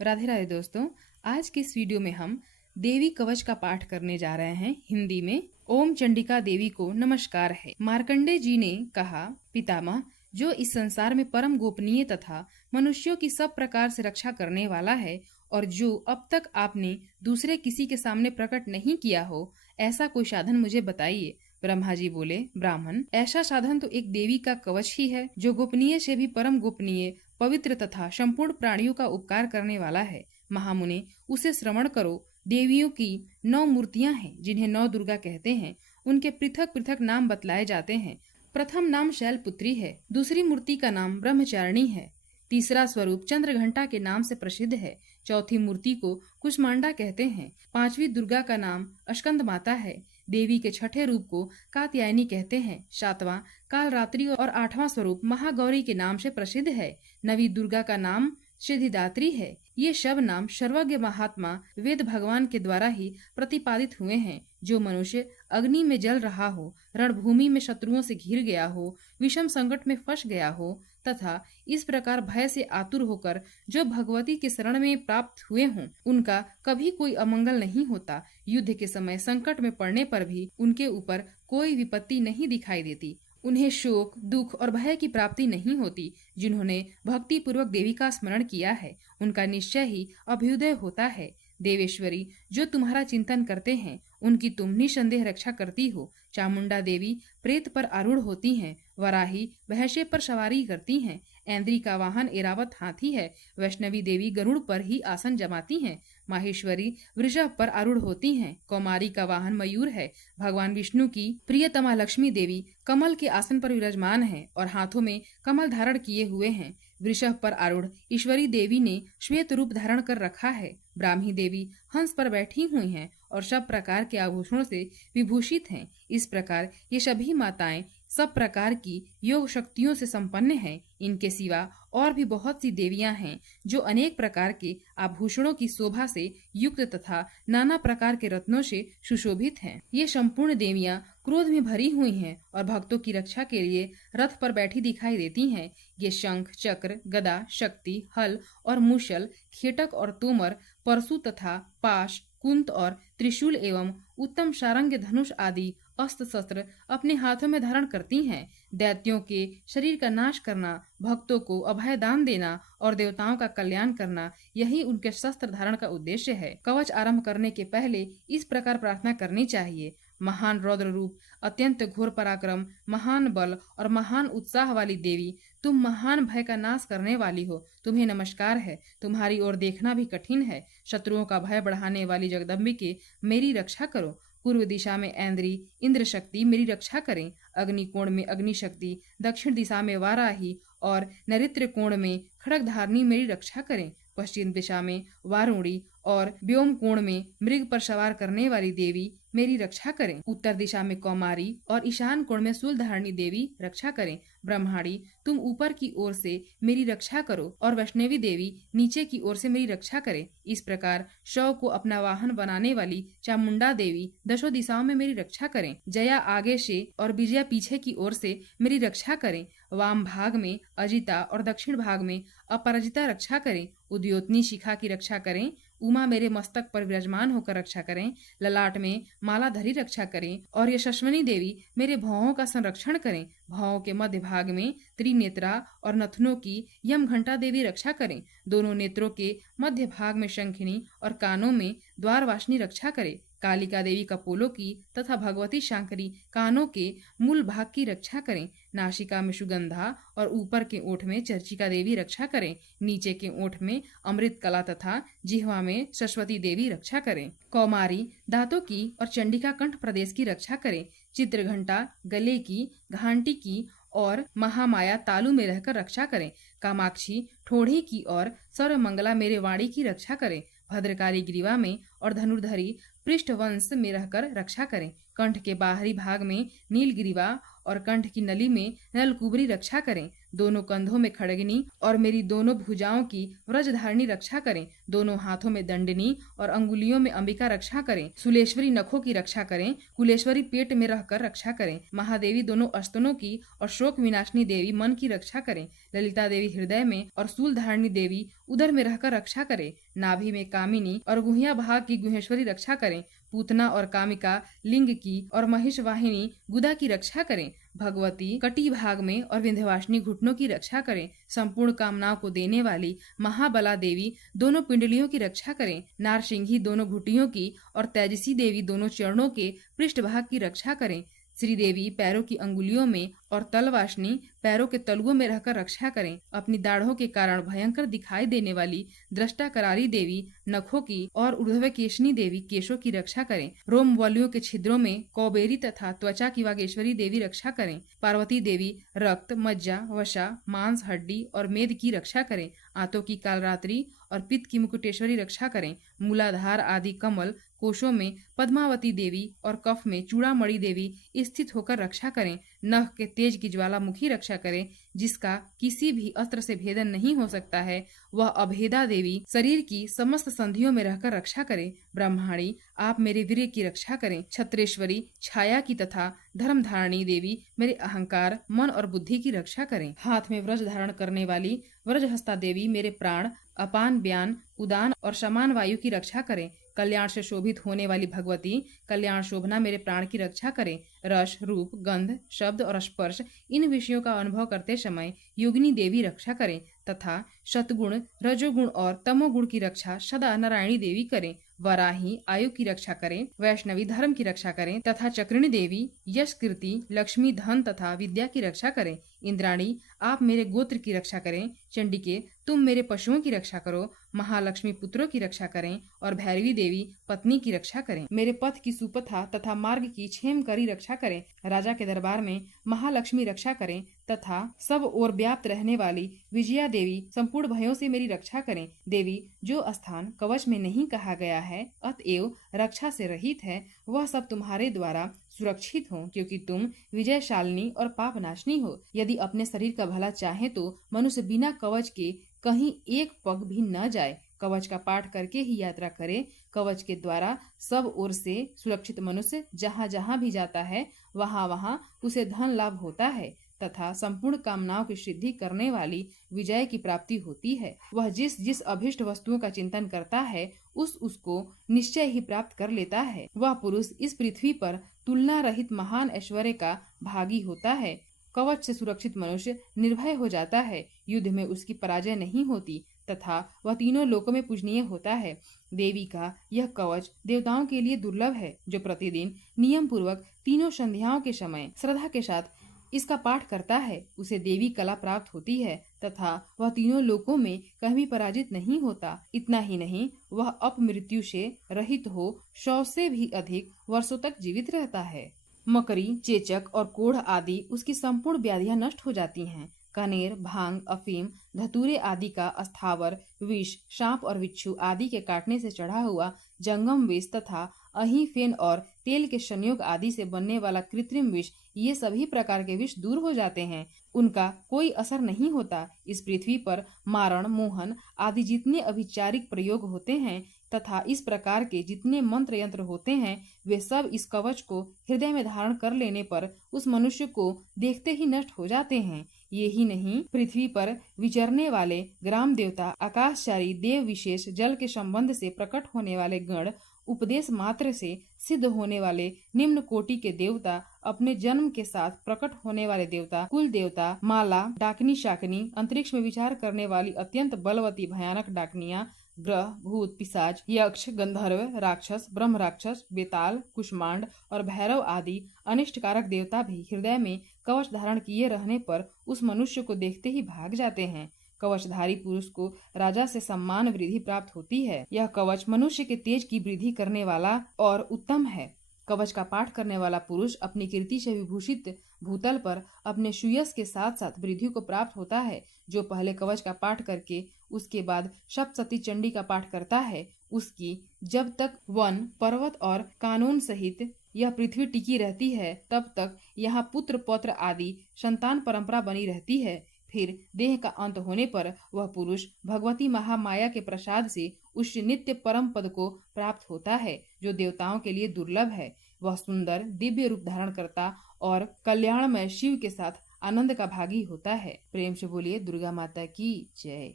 राधे राधे दोस्तों। आज के इस वीडियो में हम देवी कवच का पाठ करने जा रहे हैं हिंदी में। ओम चंडिका देवी को नमस्कार है। मार्कंडे जी ने कहा, पितामह, जो इस संसार में परम गोपनीय तथा मनुष्यों की सब प्रकार से रक्षा करने वाला है और जो अब तक आपने दूसरे किसी के सामने प्रकट नहीं किया हो, ऐसा कोई साधन मुझे बताइए। ब्रह्मा जी बोले, ब्राह्मण, ऐसा साधन तो एक देवी का कवच ही है, जो गोपनीय से भी परम गोपनीय, पवित्र तथा संपूर्ण प्राणियों का उपकार करने वाला है। महामुने, उसे श्रवण करो। देवियों की 9 मूर्तियां हैं, जिन्हें 9 दुर्गा कहते हैं। उनके पृथक पृथक नाम बतलाए जाते हैं। प्रथम नाम शैलपुत्री है, दूसरी मूर्ति का नाम ब्रह्मचारिणी है, तीसरा स्वरूप चंद्रघंटा के नाम से प्रसिद्ध है, चौथी मूर्ति को कुष्मांडा कहते हैं, पांचवी दुर्गा का नाम स्कंद माता है, देवी के छठे रूप को कात्यायनी कहते हैं, सातवां कालरात्रि और आठवां स्वरूप महागौरी के नाम से प्रसिद्ध है, नवी दुर्गा का नाम सिद्धिदात्री है। ये सब नाम सर्वज्ञ महात्मा वेद भगवान के द्वारा ही प्रतिपादित हुए हैं। जो मनुष्य अग्नि में जल रहा हो, रणभूमि में शत्रुओं से घिर गया हो, विषम संकट में फंस गया हो तथा इस प्रकार भय से आतुर होकर जो भगवती के शरण में प्राप्त हुए हों, उनका कभी कोई अमंगल नहीं होता। युद्ध के समय संकट में पड़ने पर भी उनके ऊपर कोई विपत्ति नहीं दिखाई देती। उन्हें शोक, दुख और भय की प्राप्ति नहीं होती। जिन्होंने भक्ति पूर्वक देवी का स्मरण किया है, उनका निश्चय ही अभ्युदय होता है। देवेश्वरी, जो तुम्हारा चिंतन करते हैं, उनकी तुम निसंदेह रक्षा करती हो। चामुंडा देवी प्रेत पर आरूढ़ होती हैं, वराही भैंसे पर सवारी करती हैं, ऐन्द्री का वाहन एरावत हाथी है, वैष्णवी देवी गरुड़ पर ही आसन जमाती हैं, माहेश्वरी वृषभ पर आरूढ़ होती हैं, कौमारी का वाहन मयूर है, भगवान विष्णु की प्रियतमा लक्ष्मी देवी कमल के आसन पर विराजमान है और हाथों में कमल धारण किए हुए हैं। वृषभ पर आरूढ़ ईश्वरी देवी ने श्वेत रूप धारण कर रखा है। ब्राह्मी देवी हंस पर बैठी हुई हैं और सब प्रकार के आभूषणों से विभूषित हैं। इस प्रकार ये सभी माताएं सब प्रकार की योग शक्तियों से संपन्न हैं। इनके सिवा और भी बहुत सी देवियां हैं, जो अनेक प्रकार के आभूषणों की शोभा से युक्त तथा नाना प्रकार के रत्नों से सुशोभित हैं। ये संपूर्ण देवियां क्रोध में भरी हुई हैं और भक्तों की रक्षा के लिए रथ पर बैठी दिखाई देती हैं। ये शंख, चक्र, गदा, शक्ति, हल और मूषल, खेटक और तोमर, परशु तथा पाश, कुंत और त्रिशूल एवं उत्तम सारंग धनुष आदि अस्त्र शस्त्र अपने हाथों में धारण करती हैं। दैत्यों के शरीर का नाश करना, भक्तों को अभय दान देना और देवताओं का कल्याण करना, यही उनके शस्त्र धारण का उद्देश्य है। कवच आरंभ करने के पहले इस प्रकार प्रार्थना करनी चाहिए। महान रौद्र रूप, अत्यंत घोर पराक्रम, महान बल और महान उत्साह वाली देवी, तुम महान भय का नाश करने वाली हो। तुम्हें नमस्कार है। तुम्हारी ओर देखना भी कठिन है। शत्रुओं का भय बढ़ाने वाली जगदम्बिके, मेरी रक्षा करो। पूर्व दिशा में ऐन्द्री, इंद्र शक्ति मेरी रक्षा करें। अग्नि कोण में अग्नि शक्ति, दक्षिण दिशा में वाराही और नैऋत्य कोण में खड्गधारिणी मेरी रक्षा करें। पश्चिम दिशा में वारुणी और व्योम कोण में मृग पर सवार करने वाली देवी मेरी रक्षा करें। उत्तर दिशा में कौमारी और ईशान कोण में शूलधारिणी देवी रक्षा करें। ब्रह्माणी, तुम ऊपर की ओर से मेरी रक्षा करो और वैष्णवी देवी नीचे की ओर से मेरी रक्षा करें। इस प्रकार शव को अपना वाहन बनाने वाली चामुंडा देवी दशों दिशाओं में मेरी रक्षा करें। जया आगे से और विजया पीछे की ओर से मेरी रक्षा करें। वाम भाग में अजिता और दक्षिण भाग में अपराजिता रक्षा करें। उद्योतनी शिखा की रक्षा करें। उमा मेरे मस्तक पर विराजमान होकर रक्षा करें। ललाट में मालाधरी रक्षा करें और यशस्विनी देवी मेरे भौहों का संरक्षण करें। भौहों के मध्य भाग में त्रिनेत्रा और नथनों की यम घंटा देवी रक्षा करें। दोनों नेत्रों के मध्य भाग में शंखिनी और कानों में द्वारवासिनी रक्षा करें। कालिका देवी कपोलों की तथा भगवती शांकरी कानों के मूल भाग की रक्षा करें। नासिका में सुगंधा और ऊपर के ओठ में चर्चिका देवी रक्षा करें। नीचे के ओठ में अमृत कला तथा जिह्वा में सरस्वती देवी रक्षा करें। कौमारी दांतों की और चंडिका कंठ प्रदेश की रक्षा करें। चित्रघंटा गले की, घंटी की और महामाया तालु में रहकर रक्षा करें। कामाक्षी ठोड़ी की और सर्वमंगला मेरे वाणी की रक्षा करें। भद्रकाली ग्रीवा में और धनुर्धरी पृष्ठवंश में रहकर रक्षा करें। कंठ के बाहरी भाग में नीलग्रीवा और कंठ की नली में नलकुबरी रक्षा करें। दोनों कंधों में खड़गनी और मेरी दोनों भुजाओं की व्रजधारिणी रक्षा करें। दोनों हाथों में दंडनी और अंगुलियों में अंबिका रक्षा करें। सुलेश्वरी नखों की रक्षा करें। कुलेश्वरी पेट में रहकर रक्षा करें। महादेवी दोनों स्तनों की और शोक विनाशिनी देवी मन की रक्षा करें। ललिता देवी हृदय में और सूल धारिणी देवी उदर में रहकर रक्षा करें। नाभि में कामिनी और गुहिया भाग की गुहेश्वरी रक्षा करें। पूतना और कामिका लिंग की और महिष वाहिनी गुदा की रक्षा करें। भगवती कटी भाग में और विंध्यवासिनी घुटनों की रक्षा करें। संपूर्ण कामनाओं को देने वाली महाबला देवी दोनों पिंडलियों की रक्षा करें। नारसिंही दोनों घुटियों की और तेजसी देवी दोनों चरणों के पृष्ठ भाग की रक्षा करें। श्रीदेवी पैरों की अंगुलियों में और तलवासिनी पैरों के तलुओं में रहकर रक्षा करें। अपनी दाढ़ों के कारण भयंकर दिखाई देने वाली दृष्टा करारी देवी नखों की और ऊर्ध्वकेशनी देवी केशों की रक्षा करें। रोम वलियों के छिद्रों में कौबेरी तथा त्वचा की वागेश्वरी देवी रक्षा करें। पार्वती देवी रक्त, मज्जा, वसा, मांस, हड्डी और मेद की रक्षा करें। आंतों की कालरात्रि और पित्त की मुकुटेश्वरी रक्षा करें। मूलाधार आदि कमल कोशों में पद्मावती देवी और कफ में चूड़ामणि देवी स्थित होकर रक्षा करें। नख के तेज की ज्वालामुखी रक्षा करें, जिसका किसी भी अस्त्र से भेदन नहीं हो सकता है, वह अभेदा देवी शरीर की समस्त संधियों में रहकर रक्षा करे। ब्रह्माणी आप मेरे वीर्य की रक्षा करें। छत्रेश्वरी छाया की तथा धर्म धारणी देवी मेरे अहंकार, मन और बुद्धि की रक्षा करें। हाथ में व्रज धारण करने वाली व्रजहस्ता देवी मेरे प्राण, अपान, व्यान, उदान और समान वायु की रक्षा करें। कल्याण से शोभित होने वाली भगवती कल्याण शोभना मेरे प्राण की रक्षा करें। रस, रूप, गंध, शब्द और स्पर्श इन विषयों का अनुभव करते समय योगिनी देवी रक्षा करें तथा सतगुण, रजोगुण और तमोगुण की रक्षा सदा नारायणी देवी करें। वराही आयु की रक्षा करें। वैष्णवी धर्म की रक्षा करें तथा चक्रिणी देवी यश, कीर्ति, लक्ष्मी, धन तथा विद्या की रक्षा करें। इंद्राणी आप मेरे गोत्र की रक्षा करें। चंडिके तुम मेरे पशुओं की रक्षा करो। महालक्ष्मी पुत्रों की रक्षा करें और भैरवी देवी पत्नी की रक्षा करें। मेरे पथ की सुपथा तथा मार्ग की क्षेम करी रक्षा करें। राजा के दरबार में महालक्ष्मी रक्षा करें तथा सब ओर व्याप्त रहने वाली विजया देवी संपूर्ण भयों से मेरी रक्षा करें। देवी जो स्थान कवच में नहीं कहा गया है अतएव रक्षा से रहित है, वह सब तुम्हारे द्वारा सुरक्षित हो, क्योंकि तुम विजयशालिनी और पापनाशनी हो। यदि अपने शरीर का भला चाहे तो मनुष्य बिना कवच के कहीं एक पग भी न जाए। कवच का पाठ करके ही यात्रा करे। कवच के द्वारा सब ओर से सुरक्षित मनुष्य जहाँ जहाँ भी जाता है वहाँ वहाँ उसे धन लाभ होता है तथा संपूर्ण कामनाओं की सिद्धि करने वाली विजय की प्राप्ति होती है। वह जिस जिस अभिष्ट वस्तुओं का चिंतन करता है उसको निश्चय ही प्राप्त कर लेता है। वह पुरुष इस पृथ्वी पर तुलना रहित महान ऐश्वर्य का भागी होता है। कवच से सुरक्षित मनुष्य निर्भय हो जाता है। युद्ध में उसकी पराजय नहीं होती तथा वह तीनों लोकों में पूजनीय होता है। देवी का यह कवच देवताओं के लिए दुर्लभ है। जो प्रतिदिन नियम पूर्वक तीनों संध्याओं के समय श्रद्धा के साथ इसका पाठ करता है उसे देवी कला प्राप्त होती है तथा वह तीनों लोकों में कभी पराजित नहीं होता। इतना ही नहीं, वह अपमृत्यु से रहित हो 100 से भी अधिक वर्षों तक जीवित रहता है। मकरी, चेचक और कोढ़ आदि उसकी संपूर्ण व्याधियां नष्ट हो जाती हैं। कनेर, भांग, अफीम, धतूरे आदि का अस्थावर विष, सांप और बिच्छू आदि के काटने से चढ़ा हुआ जंगम विष तथा अही, फेन और तेल के संयोग आदि से बनने वाला कृत्रिम विष, ये सभी प्रकार के विष दूर हो जाते हैं। उनका कोई असर नहीं होता। इस पृथ्वी पर मारण, मोहन आदि जितने अभिचारिक प्रयोग होते हैं तथा इस प्रकार के जितने मंत्र यंत्र होते हैं वे सब इस कवच को हृदय में धारण कर लेने पर उस मनुष्य को देखते ही नष्ट हो जाते हैं। ये ही नहीं, पृथ्वी पर विचरने वाले ग्राम देवता, आकाशचारी देव विशेष, जल के संबंध से प्रकट होने वाले गण, उपदेश मात्र से सिद्ध होने वाले निम्न कोटि के देवता, अपने जन्म के साथ प्रकट होने वाले देवता, कुल देवता, माला, डाकनी, शाकनी, अंतरिक्ष में विचार करने वाली अत्यंत बलवती भयानक डाकनियां, ग्रह, भूत, पिशाच, यक्ष, गंधर्व, राक्षस, ब्रह्म राक्षस, बेताल, कुष्मांड और भैरव आदि अनिष्टकारक देवता भी हृदय में कवच धारण किए रहने पर उस मनुष्य को देखते ही भाग जाते हैं। कवचधारी पुरुष को राजा से सम्मान वृद्धि प्राप्त होती है। यह कवच मनुष्य के तेज की वृद्धि करने वाला और उत्तम है। कवच का पाठ करने वाला पुरुष अपनी कीर्ति से विभूषित भूतल पर अपने सुयश के साथ साथ वृद्धि को प्राप्त होता है। जो पहले कवच का पाठ करके उसके बाद सप्तशती चंडी का पाठ करता है, उसकी जब तक वन, पर्वत और कानून सहित यह पृथ्वी टिकी रहती है तब तक यहाँ पुत्र, पौत्र आदि संतान परंपरा बनी रहती है। फिर देह का अंत होने पर वह पुरुष भगवती महामाया के प्रसाद से उस नित्य परम पद को प्राप्त होता है जो देवताओं के लिए दुर्लभ है। वह सुंदर दिव्य रूप धारण करता और कल्याणमय शिव के साथ आनंद का भागी होता है। प्रेम से बोलिए दुर्गा माता की जय।